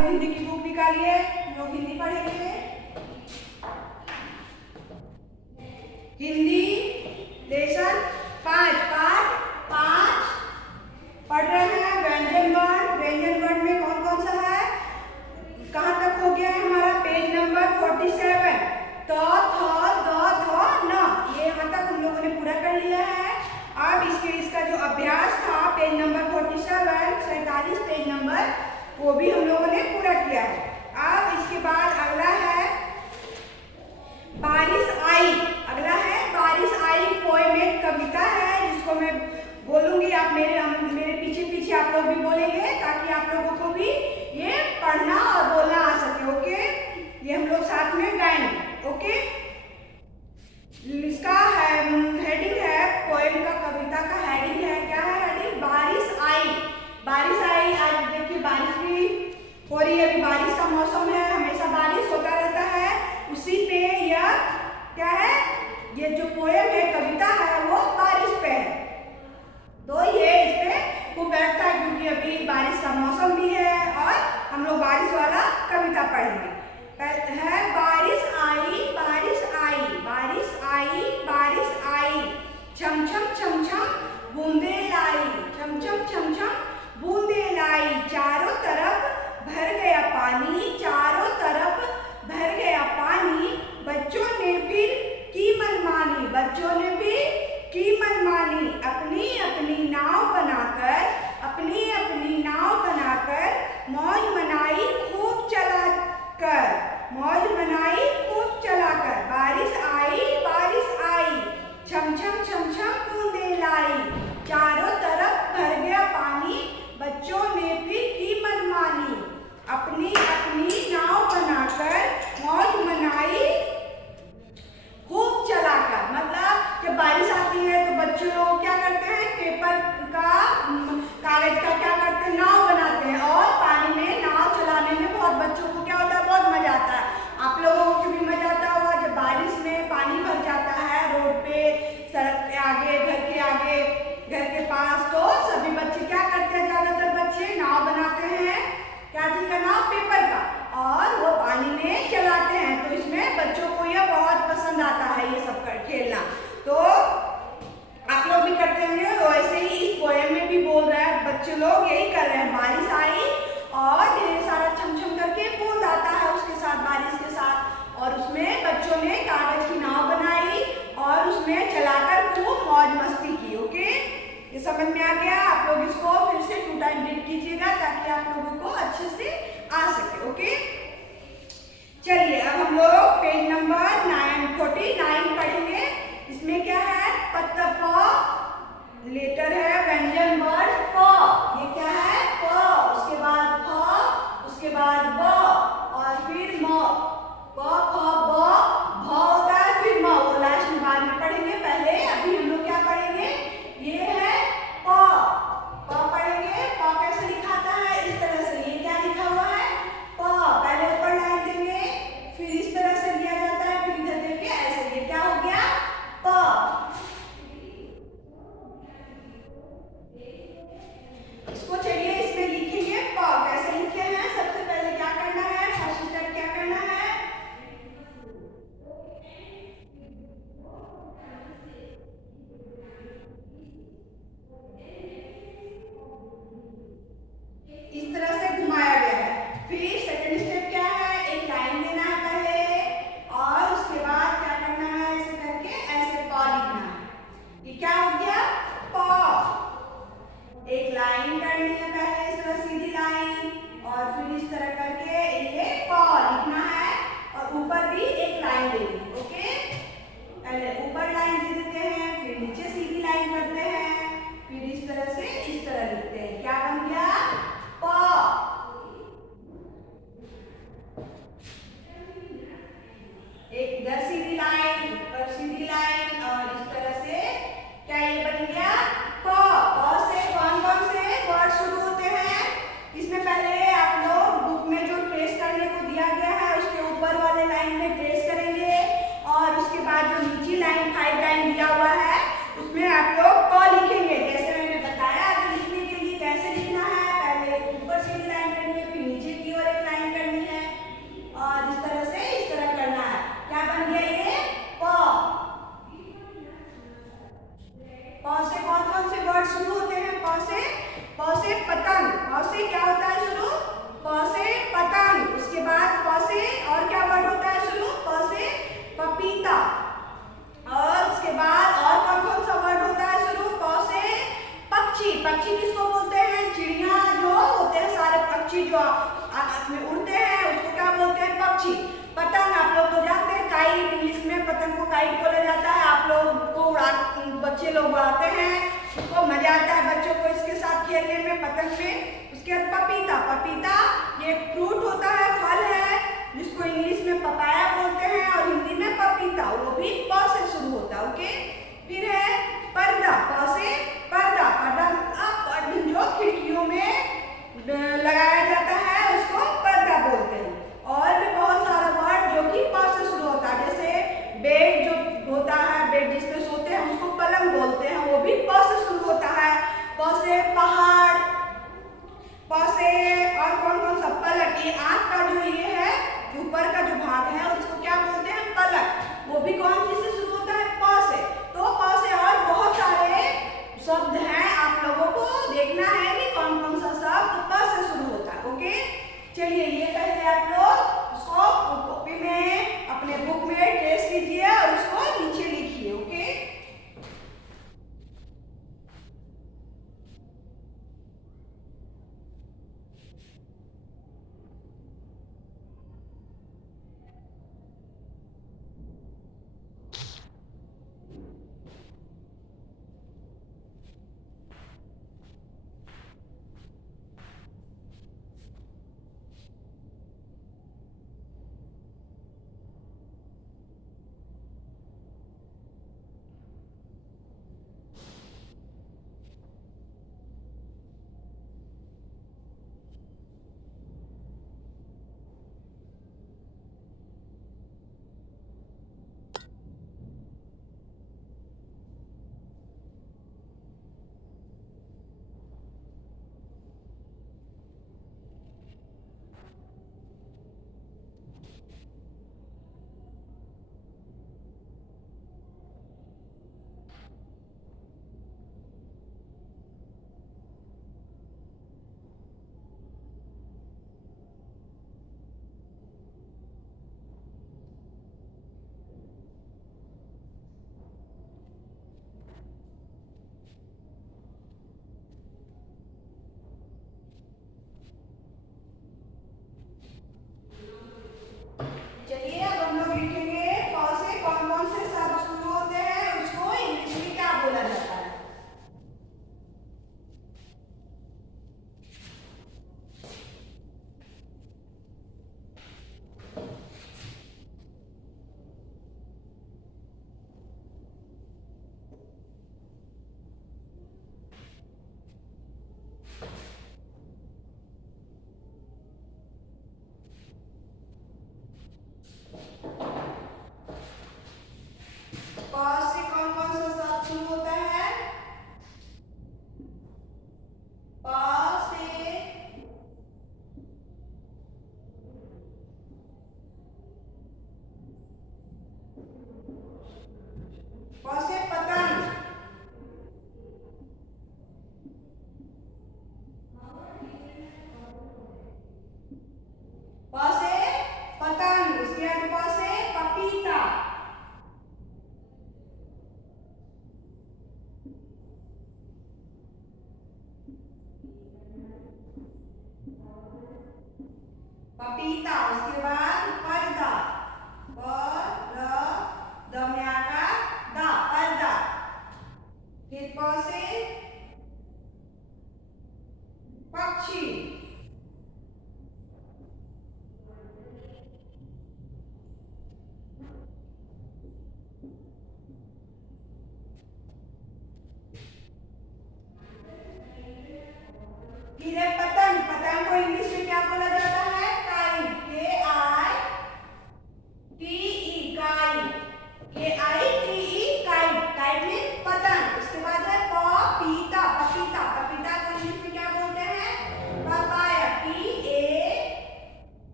लोग हिंदी की बुक निकालिए, लोग हिंदी पढ़ेंगे। हिंदी लेसन 5 पाठ 5 पढ़ रहे हैं। व्यंजन वर्ण में कौन कौन सा है, कहाँ तक हो गया है हमारा? पेज नंबर 47 त थ द ध न, ये यहाँ तक हम लोगों ने पूरा कर लिया है। अब इसका जो अभ्यास था पेज नंबर 47 पेज नंबर, वो भी हम लोगों ने पूरा किया है। अब इसके बाद अगला है बारिश आई। अगला है बारिश आई, पोएम एक कविता है जिसको मैं बोलूंगी, आप मेरे पीछे पीछे आप लोग भी बोलेंगे ताकि आप लोगों को भी ये पढ़ना और बोलना आ सके। ओके, ये हम लोग साथ में गाएंगे। ओके, इसका हेडिंग है, पोएम का कविता का हेडिंग है, क्या है हेडिंग? बारिश आई। बारिश आई, आज देखिए बारिश भी हो रही है, अभी बारिश का मौसम है, हमेशा बारिश होता रहता है। उसी पे यह क्या है, ये जो पोएम है कविता है वो बारिश पे है, तो ये इस पे खूब बैठता है क्योंकि अभी बारिश का मौसम भी है और हम लोग बारिश वाला कविता पढ़ेंगे। है बारिश आई बारिश आई, बारिश आई बारिश आई, छम छम बूंदे लाई, छम छम बूंदे लाई, चारों तरफ भर गया पानी, चारों तरफ भर गया पानी, बच्चों ने फिर की मनमानी, बच्चों ने फिर की मनमानी, अपनी अपनी नाव बनाकर, अपनी अपनी नाव बनाकर मौज मनाई खूब चलाकर, मौज मनाई खूब चलाकर, बारिश आई, छम छम बूंदे लाई, चारों तरफ भर गया पानी, बच्चों ने फिर की मनमानी, अपनी अपनी नाव बनाकर मौज मनाई खूब चलाकर। मतलब जब बारिश आती है तो बच्चे लोग क्या करते हैं, पेपर का कागज का क्या करते हैं, नाव बनाते हैं और पानी में नाव चलाने में बहुत बच्चों को क्या होता है, बहुत मजा आता है। आप लोगों को भी मजा आता होगा जब बारिश में पानी भर जाता है रोड पे, सड़क के आगे, घर के पास, तो सभी बच्चे क्या करते हैं, ज्यादातर बच्चे नाव बनाते हैं, क्या चीज का नाव, पेपर का, और वो पानी में चलाते हैं। तो इसमें बच्चों को यह बहुत पसंद आता है ये सब खेलना, तो आप लोग भी करते होंगे। वैसे ही इस पोएम में भी बोल रहा है, बच्चे लोग यही कर रहे हैं, बारिश आई और ढेर सारा छम करके बूंद आता है उसके साथ, बारिश के साथ, और उसमें बच्चों ने कागज की नाव बनाई और उसमें चलाकर खूब मौज मस्ती की। ओके, ये समझ में आ गया? आप लोग इसको फिर से 2 टाइम रीड कीजिएगा ताकि आप लोगों को अच्छे से आ सके। ओके, चलिए अब हम लोग पेज नंबर 49 पढ़ेंगे। इसमें क्या है, पत्ता प, लेटर है व्यंजन वर्ड प, ये क्या है प, उसके बाद फ, उसके बाद ब और फिर म, प फ ब भ होता है, फिर म, वो लास्ट में बाद में पढ़ेंगे। पहले अभी हम लोग क्या पढ़ेंगे, ये है प पढ़ेंगे। प कैसे लिखाता है, इस तरह से, ये क्या लिखा हुआ है प, पहले ऊपर लाइन देंगे, फिर इस तरह से दिया जाता बन गया ये प। प से कौन कौन से वर्ड शुरू होते हैं? प से पतंग। प से क्या होता है शुरू? प से पतंग। उसके बाद प से और क्या वर्ड होता है शुरू? प से पपीता। और उसके बाद और कौन कौन सा वर्ड होता है शुरू? प से पक्षी। पक्षी किसको बोलते हैं? चिड़िया जो होते हैं, सारे पक्षी जो आकाश में उड़ते हैं उसको क्या बोलते हैं? पक्षी। पतंग आप लोग तो जानते हैं, काइट, इंग्लिश में पतंग को काइट बोला जाता है। आप लोग को बच्चे लोग उड़ाते हैं, उसको मजा आता है बच्चों को इसके साथ खेलने में, पतंग में। उसके बाद पपीता। पपीता ये फ्रूट होता है, फल है, जिसको इंग्लिश में पपाया बोलते हैं और हिंदी में पपीता। वो भी प से शुरू होता है। ओके। फिर है पर्दा। प से पर्दा। पर्दा जो खिड़कियों में लगाया जाता है उसको पर्दा बोलते हैं। और भी बहुत सारा वर्ड जो कि प से शुरू होता है, जैसे बेड जो होता है, बेड जिसमें सोते हैं उसको पलंग बोलते हैं, वो भी प से शुरू होता है। प से पहाड़। प से और कौन कौन सा? पलक। ये आँख का जो ये है, ऊपर का जो भाग है उसको क्या बोलते हैं? पलक। वो भी कौन चीज से शुरू होता है? प से। तो प से और बहुत सारे शब्द हैं, आप लोगों को देखना है कि कौन कौन सा शब्द प से शुरू होता है। ओके। चलिए ये पहले आप लोग उसको कॉपी में अपने बुक में ट्रेस कीजिए और उसको नीचे लिखिए। ओके।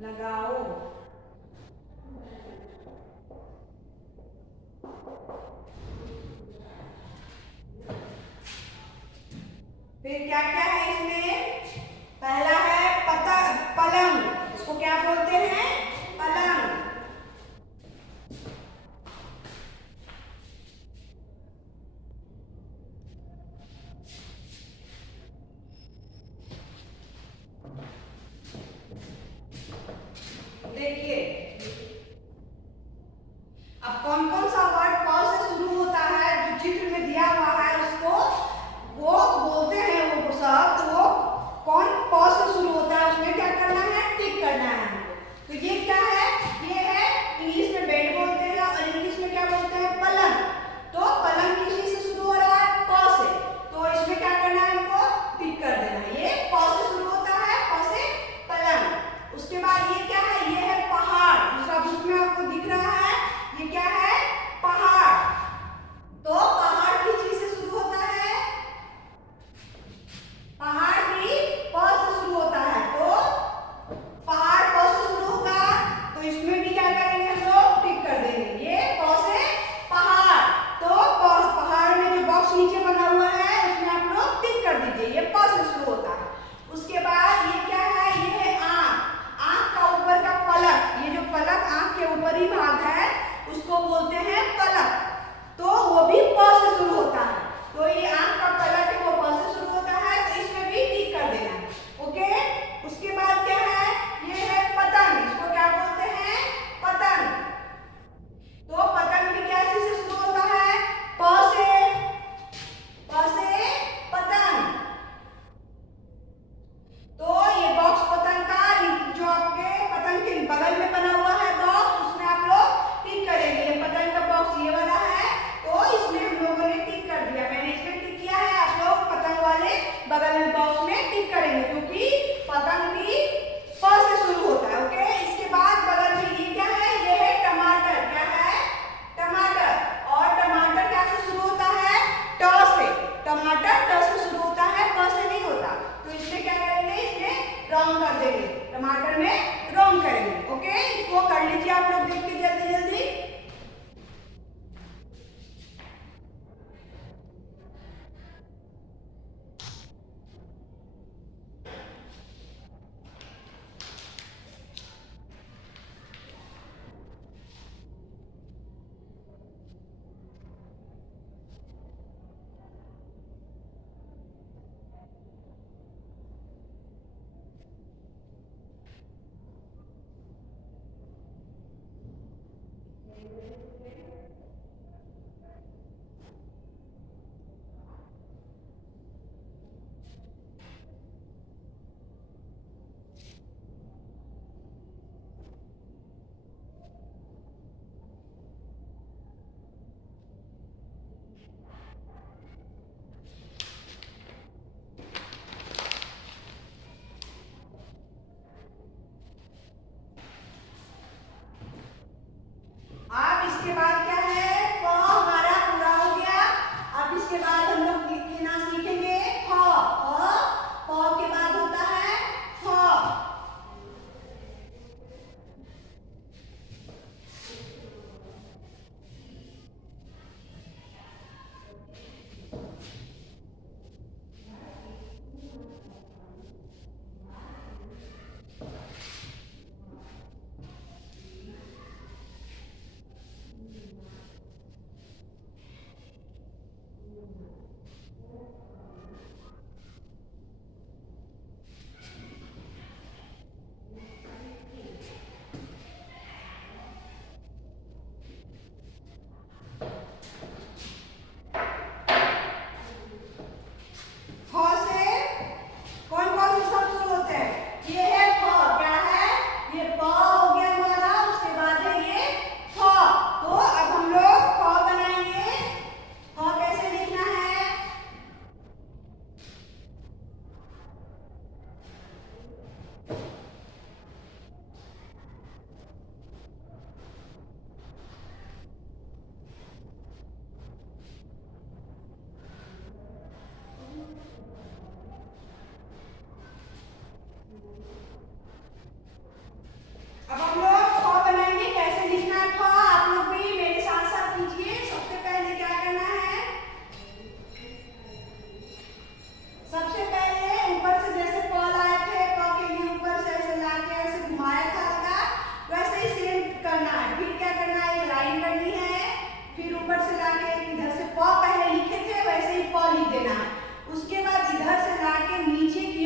लगाओ। फिर क्या क्या है इसमें? पहला है पलंग। इसको क्या बोलते हैं? पलंग। देखिए अब कौन कौन सा वर्ड प से शुरू होता है जो चित्र में दिया हुआ है उसको वो बोलते हैं, वो शब्द वो कौन प से शुरू होता है उसमें क्या करना है? टिक करना है हमको। तो ये क्या है? ये है इंग्लिश में बेड बोलते हैं और इंग्लिश में क्या बोलते हैं? पलंग। तो पलंग किस चीज से शुरू हो रहा है? प से। तो इसमें क्या करना है हमको? टिक कर देना है। ये प से शुरू होता है, प से पलंग। उसके बाद ये क्या है? ये है पहाड़। दूसरा बुक में आपको दिख रहा है, ये क्या है? पहाड़। तो पहाड़ किस चीज से शुरू होता है? पहाड़ भी प से शुरू होता है। तो पहाड़ प से शुरू होगा तो इसमें भी क्या करेंगे हम लोग? टिक कर देंगे। ये प से पहाड़। तो पहाड़ में जो बॉक्स नीचे बना हुआ है उसमें आप लोग टिक कर दीजिए, ये प से शुरू होता है। उसके बाद ये क्या है? ये है आंख। आंख का ऊपर का पलक, ये जो पलक आंख के ऊपरी भाग है उसको बोलते हैं पलक। तो वो भी प से शुरू होता है। तो ये आंख का पलक है वो प से शुरू होता है, तो इसमें भी टिक कर देना है। ओके। उसके बाद क्या है? ये है पतंग। इसको क्या बोलते हैं? पतंग। तो पतंग भी क्या चीज से शुरू होता है? प से। प से पतंग। तो ये बॉक्स पतंग का जो आपके पतंग के बगल में बना हुआ है बॉक्स, उसमें आप लोग टिक करेंगे। ये पतंग का बॉक्स ये वाला है तो इसमें हम लोगों ने टिक कर दिया। मैंने इसमें टिक किया है, आप लोग पतंग वाले बगल में बॉक्स में टिक करेंगे क्योंकि पतंग भी प से शुरू होता है। ओके। इसके बाद बगल में ये क्या है? ये है टमाटर। क्या है? टमाटर। और टमाटर क्या से शुरू होता है? ट से। टमाटर ट से शुरू होता है, प से नहीं होता। तो इसमें क्या करेंगे? इसमें रॉन्ग कर देंगे, टमाटर में रॉन्ग करेंगे। ओके। इसको कर लीजिए आप लोग देख के जल्दी जल्दी।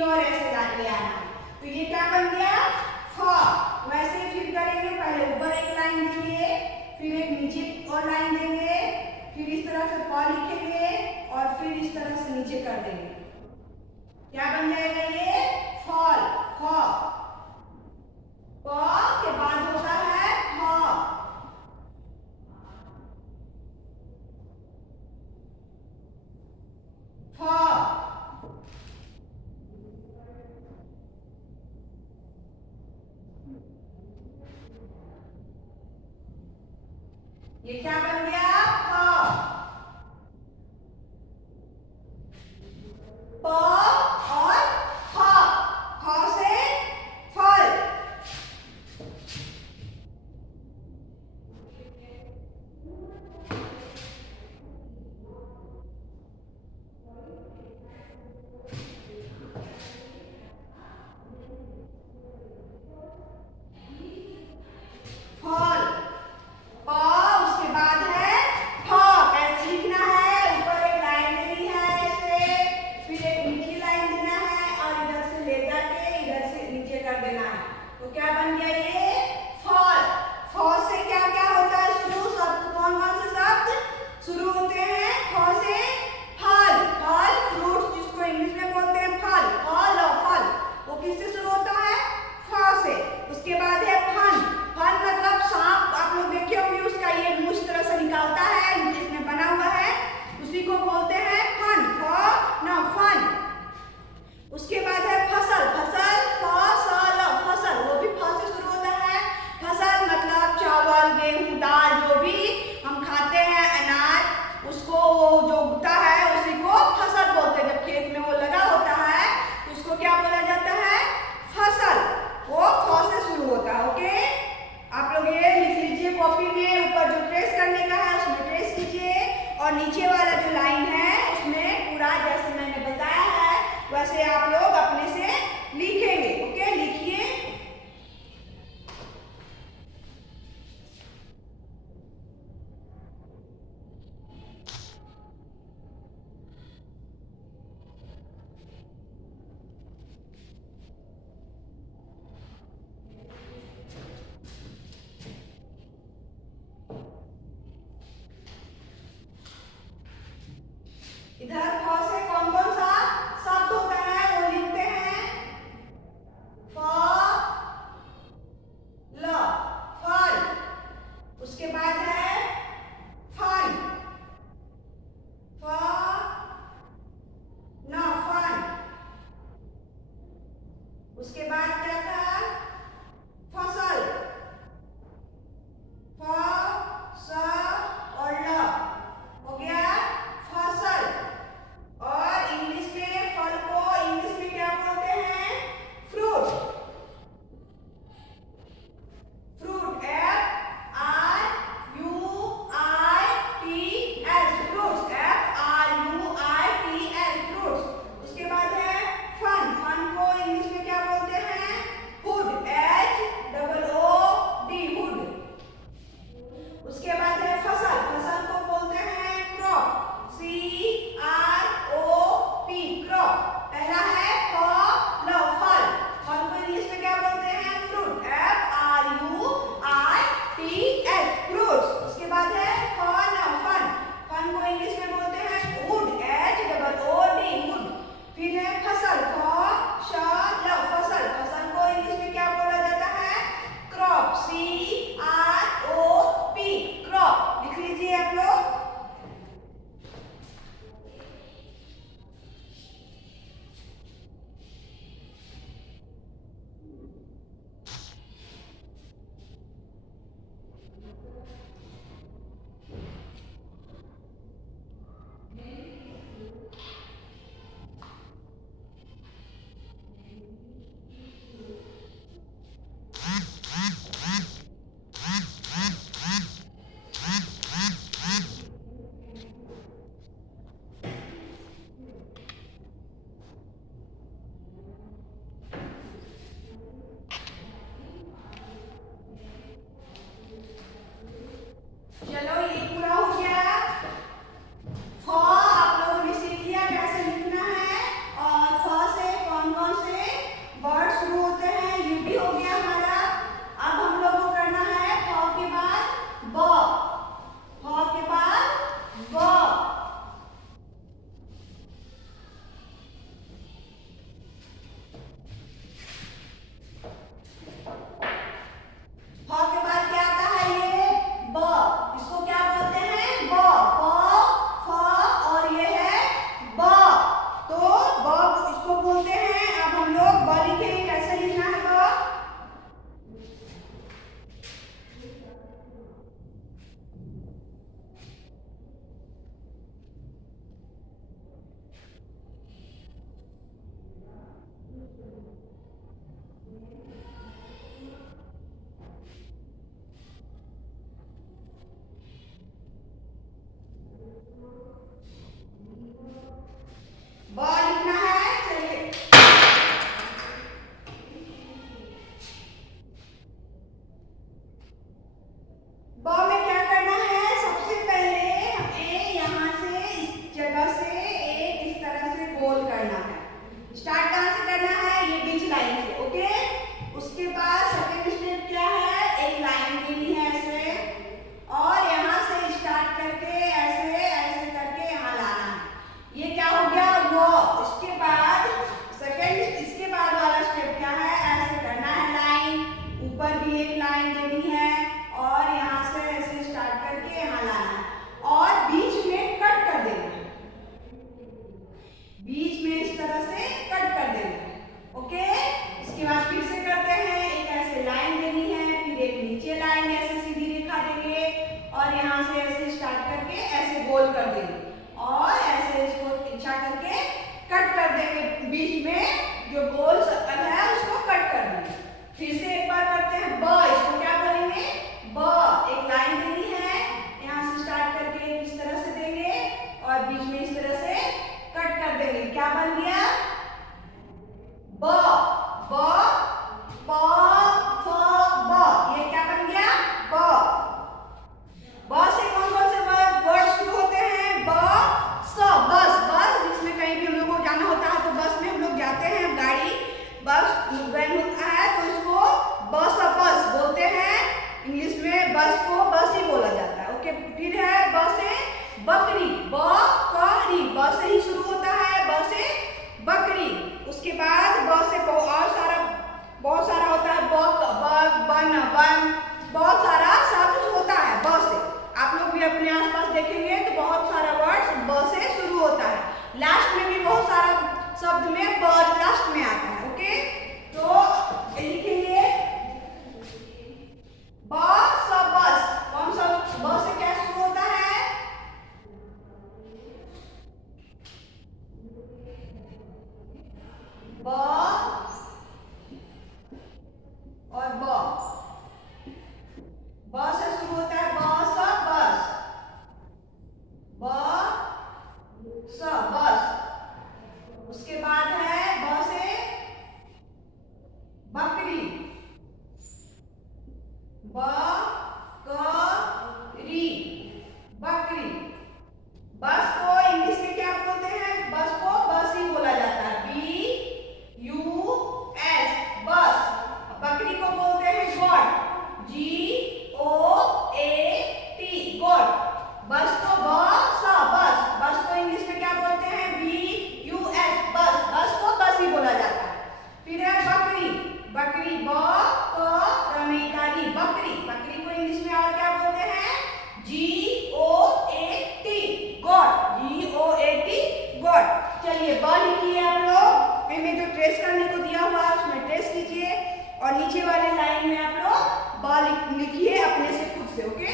और ऐसे ले आना। तो ये क्या बन गया? फ। वैसे फिर करेंगे, पहले ऊपर एक लाइन देंगे, फिर एक नीचे और लाइन देंगे, फिर इस तरह से प लिखेंगे और फिर इस तरह से नीचे कर देंगे। क्या बन जाएगा ये? फॉल। फ। प के बाद होता है फ। ये क्या बन गया? फ। प और फ। फ से फल। फल। प उसके बाद है स्टार्ट कहाँ से करना है, ये बीच लाइन से। ओके, उसके बाद सेकंड स्टेप क्या है, एक लाइन देनी है ऐसे, और यहाँ से स्टार्ट करके ऐसे ऐसे करके यहाँ लाना है। ये क्या हो गया, वो। इसके बाद सेकंड, इसके बाद वाला स्टेप क्या है, ऐसे करना है लाइन, ऊपर भी एक लाइन देनी है, और यहाँ से ऐसे स्टार्ट करके यहाँ लाना है, और बीच में कट कर देना है, बीच में इस तरह से कट कर देना है। ओके, इसके बाद फिर से करते हैं, एक ऐसे लाइन देनी है, फिर एक नीचे लाइन ऐसे सीधी रेखा देंगे, और यहाँ से ऐसे स्टार्ट करके ऐसे गोल कर देंगे, और ऐसे इसको तिरछा करके कट कर देंगे, बीच में जो गोल सर्कल है उसको कट कर देंगे। फिर से एक बार करते हैं, ब, इसको क्या बोलेंगे, ब। एक लाइन देनी है, यहाँ से स्टार्ट करके इस तरह से देंगे, और बीच में इस तरह से कट कर देंगे। क्या बन गया, ब, ब, प, फ, ब। ये क्या बन गया, ब। ब से कौन कौन से वर्ड शुरू होते हैं, ब, स, बस। बस जिसमें कहीं भी हम लोग को जाना होता है तो बस में हम लोग जाते हैं, गाड़ी बस वैन होता है तो इसको बस बस बोलते हैं। इंग्लिश में बस को बस ही बोला जाता है। ओके, फिर है ब से बकरी, बकरी, ब से ही शुरू होता है, ब से बकरी। उसके बाद ब से बहुत सारा होता है, बक, बग, बन, वन, बहुत सारा शब्द होता है ब से। आप लोग भी अपने आसपास देखेंगे तो बहुत सारा वर्ड्स ब से शुरू होता है। लास्ट में भी बहुत सारा शब्द में ब लास्ट में आता है। ओके, तो लिखेंगे ब स बस। कौन सा ब से क्या शुरू होता है, ब और ब। ब से शुरू होता है, ब स बस, ब स बस। उसके बाद है ब से बकरी, बकरी, बकरी। बस को इंग्लिश में क्या बोलते हैं, बस को बस ही बोला जाता है, BUS, बस। बकरी को बोलते हैं गोट, GOAT, गोट। बस को बस, बस को इंग्लिश में क्या बोलते हैं, BUS, बस। बस को बस ही बोला जाता है। फिर है बकरी, बकरी, बकरी, बकरी को इंग्लिश में और क्या बोलते हैं, GOAT, गोट, GOAT, गोट। चलिए ब लिखिए आप लोग, में जो ट्रेस करने को दिया हुआ है उसमें ट्रेस कीजिए, और नीचे वाले लाइन में आप लोग ब लिखिए अपने से खुद से। ओके,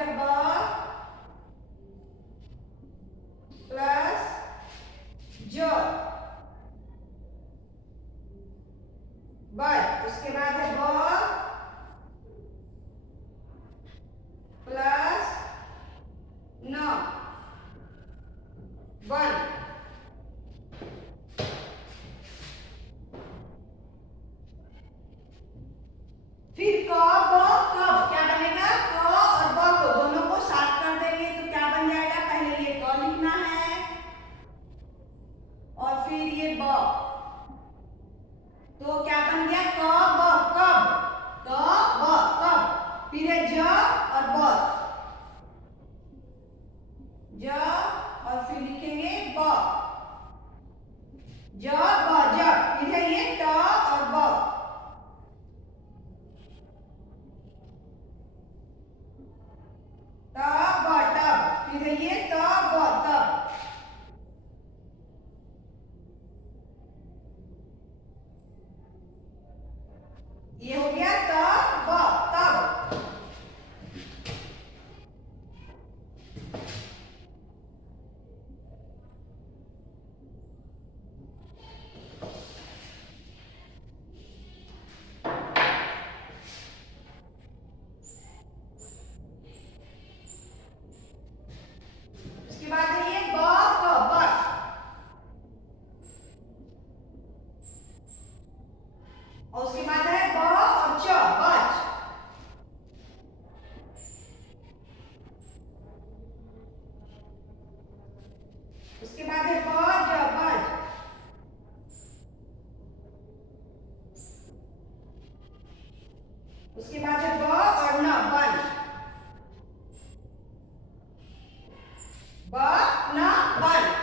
है ब प्लस ज बज। उसके बाद है ब प्लस न वन। फिर क ब कब क्या बनेगा, क और ब को दोनों को साथ कर देंगे तो क्या बन जाएगा, पहले ये क लिखना है और फिर ये ब, तो क्या बन गया क ब कब, क ब कब। फिर है ज और ब, ज और फिर लिखेंगे ब, ज ब ज। फिर है ये ट और ब, त ब तब। फिर है ये त ब तब, ये हो गया त ब तब। उसके बाद है ये ब क बक, और उसके बाद है ब और च बच। उसके बाद है ब ज बज। उसके बाद है ब और न बन, ब न बन।